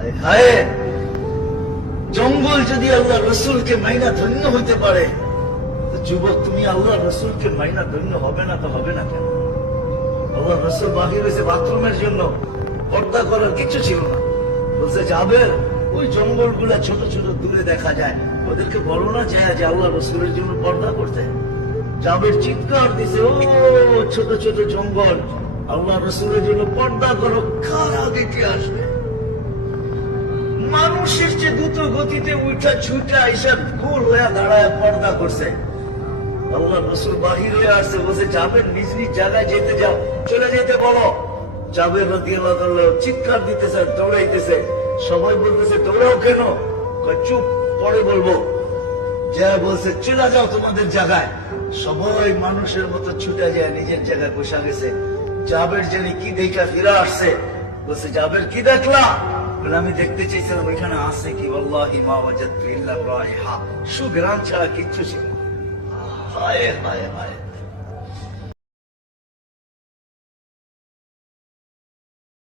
হায় হায়, জঙ্গল যদি আল্লাহ রসুলকে মাইনা ধন্য হইতে পারে, তো যুবক তুমি আল্লাহ রসুলকে মাইনা ধন্য হবে না তো হবে না কেন? আল্লাহ রসুল বাহির হয়েছে বাথরুমের জন্য, পর্দা করার কিছু ছিল না। বলছে যাবের, ওই জঙ্গল গুলা ছোট ছোট দূরে দেখা যায়, ওদেরকে বলো না যায় যে আল্লাহ রসুলের জন্য পর্দা করতে। জাবের চিৎকার দিছে, ও ছোট ছোট জঙ্গল, আল্লাহ রসুলের জন্য পর্দা করো, কার আগে কে আসবে? মানুষের যে দ্রুত গতিতে উঠা ছুটা এসব গোল হয়ে দাঁড়ায় পর্দা করছে। আল্লাহ রসুল বাহির হয়ে আসছে, বলছে জাবের নিজ নিজ জায়গায় যেতে যাও, চলে যেতে বলো। জাবের রাদিয়াল্লাহু তাআলা চিৎকার দিতেছে, দৌড়াইতেছে। সবাই বলতেছে দৌড়াও কেন? চুপ, পরে বলবো। যা বলছে চলে যাও তোমাদের জায়গায়। সবাই মানুষের মতো ছুটে যায়, নিজের জায়গায় বসা গেছে। জাবের জানি কি দেখা ফিরে আসছে, বলছে জাবের কি দেখলা? বলে আমি দেখতে চাইছিলাম এখানে আছে কি, ওয়াল্লাহি মা ওয়াজাদতু ইল্লা রাইহা, সুঘ্রাণ ছাড়া কিচ্ছু ছিল না। হায় হায় হায়।